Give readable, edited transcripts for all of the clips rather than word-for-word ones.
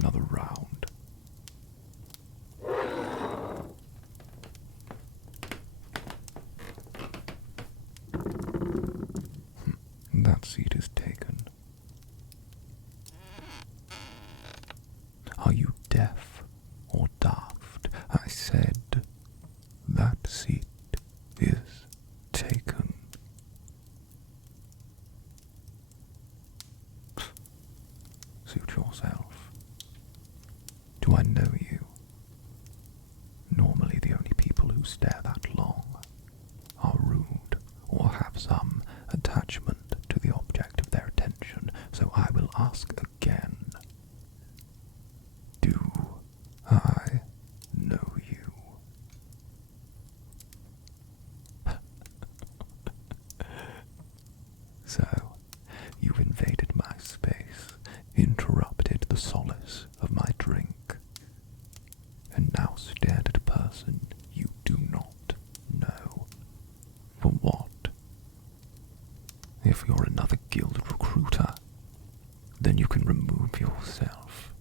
another round. That seat is taken. Are you deaf or daft? I said, that seat is taken. Suit yourself. Do I know you? Normally the only people who stare that long are rude or have some attachment to the object of their attention, so I will ask again. Do I know you? So, you've invaded my space, interrupted the solace of my drink, and now stared at a person you do not know. For what? If you're another guild recruiter, then you can remove yourself.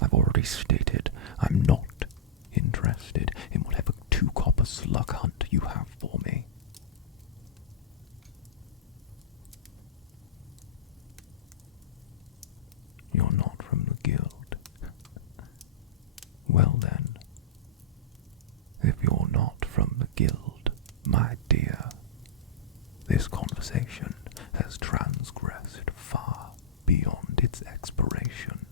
I've already stated I'm not interested in whatever 2 copper slug hunt you have for me. You're not from the guild. Well then, if you're not from the guild, my dear, this conversation has transgressed far beyond its expiration.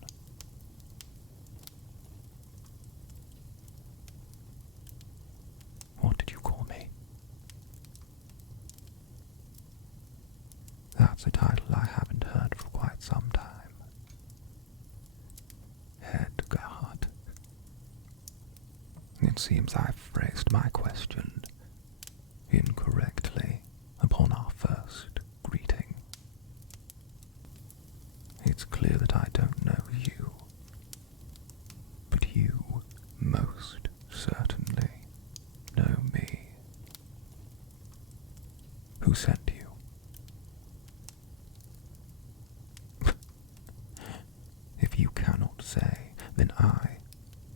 What did you call me? That's a title I haven't heard for quite some time. Headguard. It seems I've phrased my question incorrectly upon our first greeting. It's clear that I don't know you, but you most certainly know me. Who sent you? If you cannot say, then I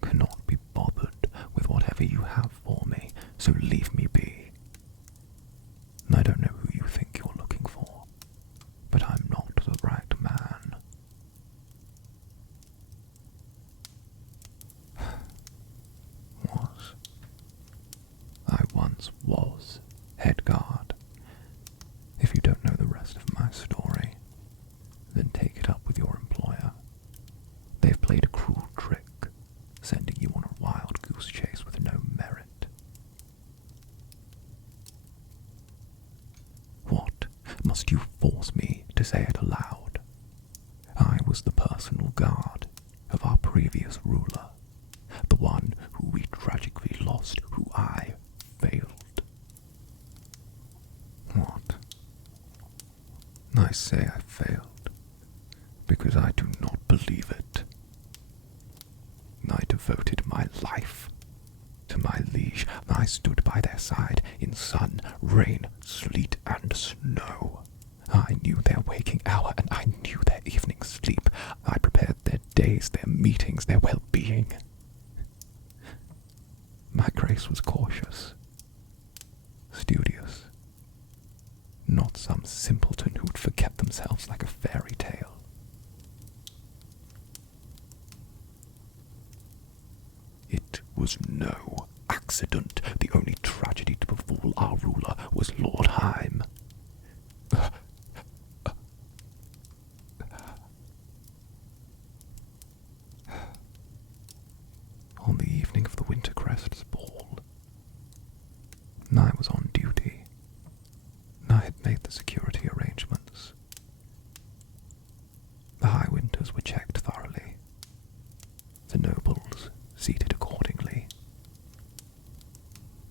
cannot be bothered with whatever you have for me, so leave me be. I don't know who you think you're looking for, but I'm not the right man. I once was head guard. If you don't know the rest of my story, then take it up with your employer. They've played a cruel trick, sending you on a wild goose chase with no merit. What? Must you force me to say it aloud? I was the personal guard of our previous ruler, the one who we tragically lost, who I failed. What? I say I failed, because I do not believe it. I devoted my life to my liege. I stood by their side in sun, rain, sleet, and snow. I knew their waking hour, and I knew their evening sleep. I prepared their days, their meetings, their well-being. My grace was cautious, studious, not some simpleton who'd forget themselves like a fairy tale. It was no accident. The only tragedy to befall our ruler was Lord Heim. On the evening of the Wintercrest's ball, I was on duty. I had made the security arrangements. The High Winters were checked thoroughly. The nobles seated accordingly.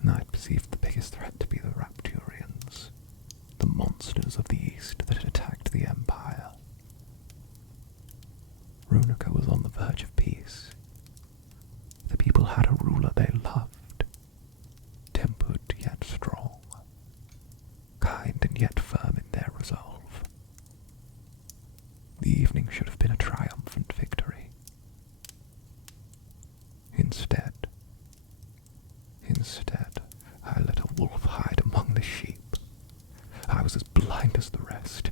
I perceived the biggest threat to be the Rapturians, the monsters of the East that had attacked the Empire. Runika was on the verge of peace. The people had a ruler they loved, tempered yet strong, kind and yet firm in their resolve. The evening should have been a triumphant victory, blind as the rest.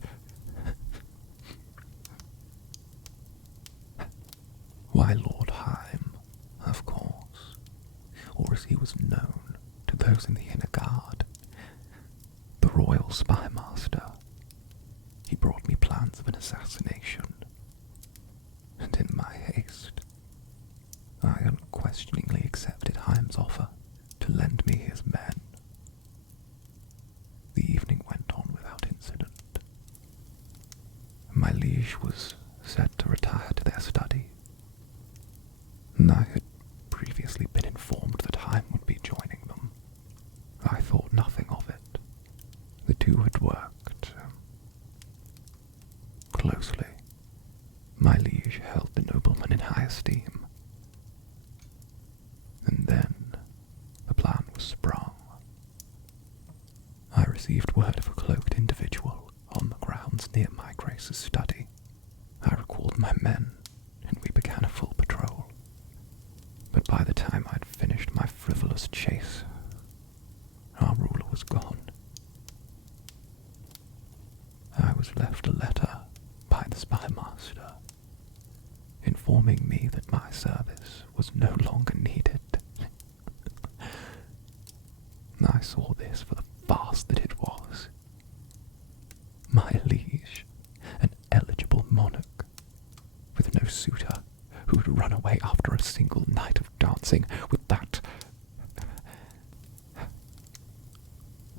Why, Lord Heim, of course, or as he was known to those in the inner guard, the royal spymaster. He brought me plans of an assassination, and in my haste, I unquestioningly accepted Heim's offer to lend me his men. The evening went on without incident. My liege was set to retire to their study, and I had previously been informed that Heim would be joining them. I thought nothing of it. The two had worked closely. My liege held the nobleman in high esteem. And then the plan was sprung. I received word of a cloaked individual on the grounds near my Grace's study. I recalled my men, and we began a full patrol. But by the time I'd finished my frivolous chase, our ruler was gone. I was left a letter by the spymaster, informing me that my service was no longer needed. I saw this for the farce that it was. My liege, an eligible monarch, with no suitor, who would run away after a single night of dancing with that...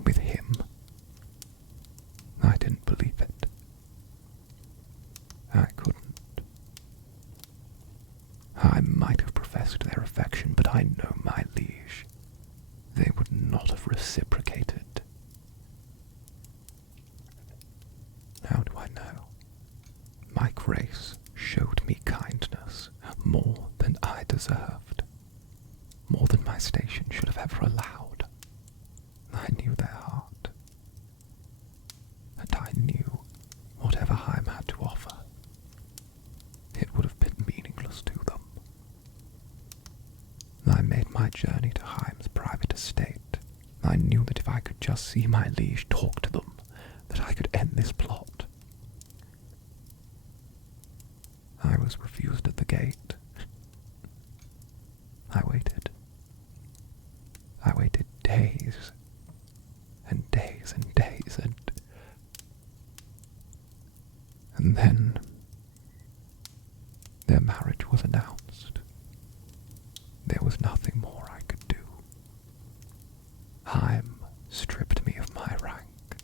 with him. I didn't believe it. I couldn't. I might have professed their affection, but I know my liege. They would not have reciprocated. How do I know? My Grace showed me kindness more than I deserved, more than my station should have ever allowed. I knew their heart, and I knew whatever Heim had to offer, it would have been meaningless to them. I made my journey to Heim's private estate. I knew that if I could just see my liege talk to them, that I could end this plot. I was refused at the gate. I waited. I waited days and days and days, and then their marriage was announced. There was nothing more I could do. Heim stripped me of my rank,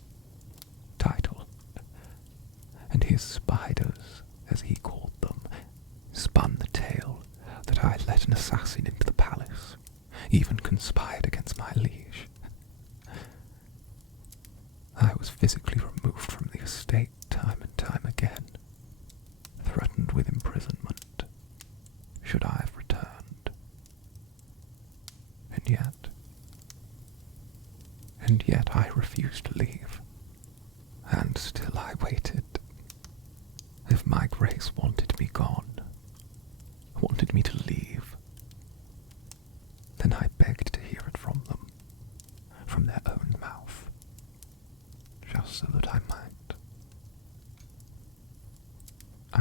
title, and his spiders, as he called them, spun the tale that I let an assassin into the palace, even conspired against my liege. I was physically removed from the estate time and time again, threatened with imprisonment, should I have returned. And yet I refused to leave, and still I waited. If my Grace wanted me gone, wanted me to leave, then I begged to hear it from them, from their own mouth, just so that I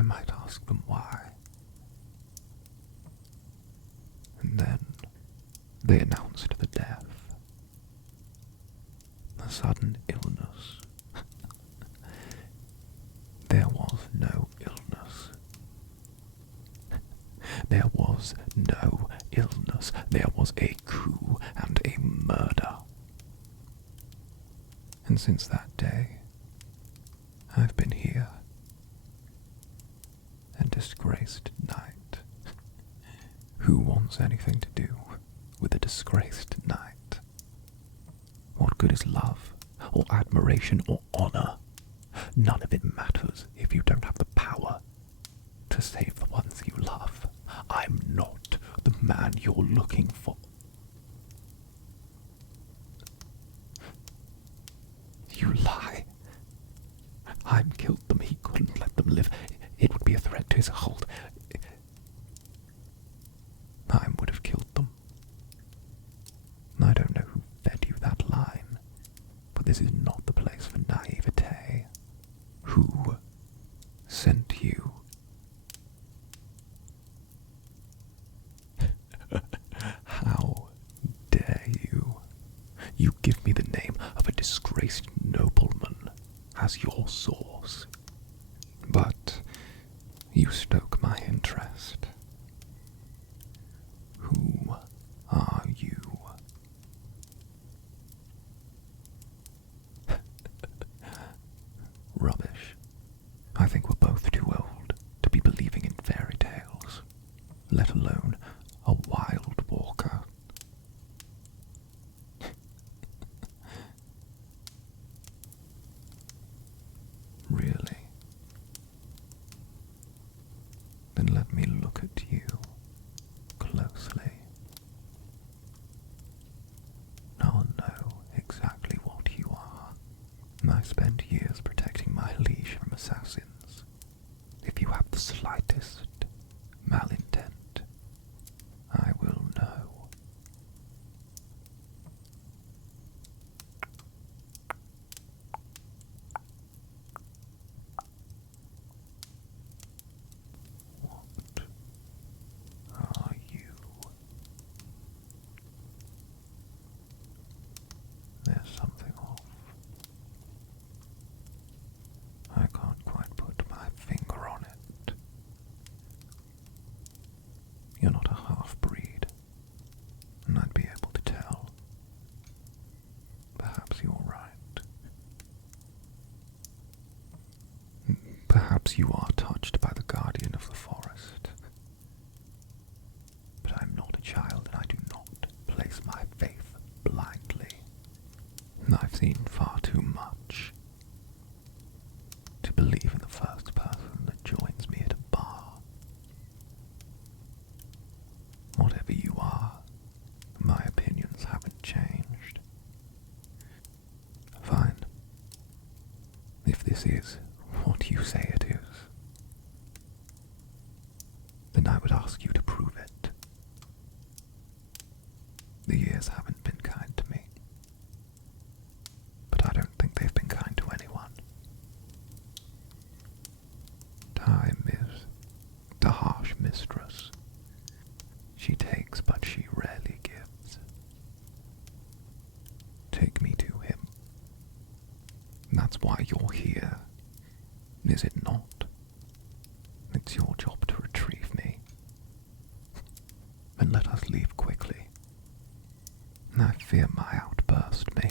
might ask them why. And then they announced the death, a sudden illness. There was no illness. There was no illness. There was a coup and a murder. And since that day, I've been here. A disgraced knight. Who wants anything to do with a disgraced knight? What good is love, or admiration, or honor? None of it matters if you don't have the power to save the ones you love. I'm not the man you're looking for. You lie. Heim killed them. He couldn't let them live. It would be a threat to his hold. Heim would have killed them. I don't know who fed you that line, but this is not the place for naivete. disgraced nobleman as your source. But you stoke my interest. Who are you? Rubbish. I think we're both too old to be believing in fairy tales, let alone a wild walker. Really? Then let me look at you closely. I'll know exactly what you are. I spent years protecting my liege from assassins. If you have the slightest malintent, I will know. What are you? There's something off. I can't quite put my finger on it. You're not a half-breed, and I'd be able to tell. Perhaps you're right. Perhaps you are touched by the guardian of the forest. But I'm not a child, and I do not place my faith blindly. I've seen far too much to believe in the first person that joins me at a bar. Whatever you are, my opinions haven't changed. Fine. If this is what you say it is, then I would ask you to prove it. The years haven't been kind to me, but I don't think they've been kind to anyone. Time is the harsh mistress. She takes, but she rarely gives. Take me to him. That's why you're here, is it not? It's your job to retrieve me. And let us leave quickly. I fear my outburst may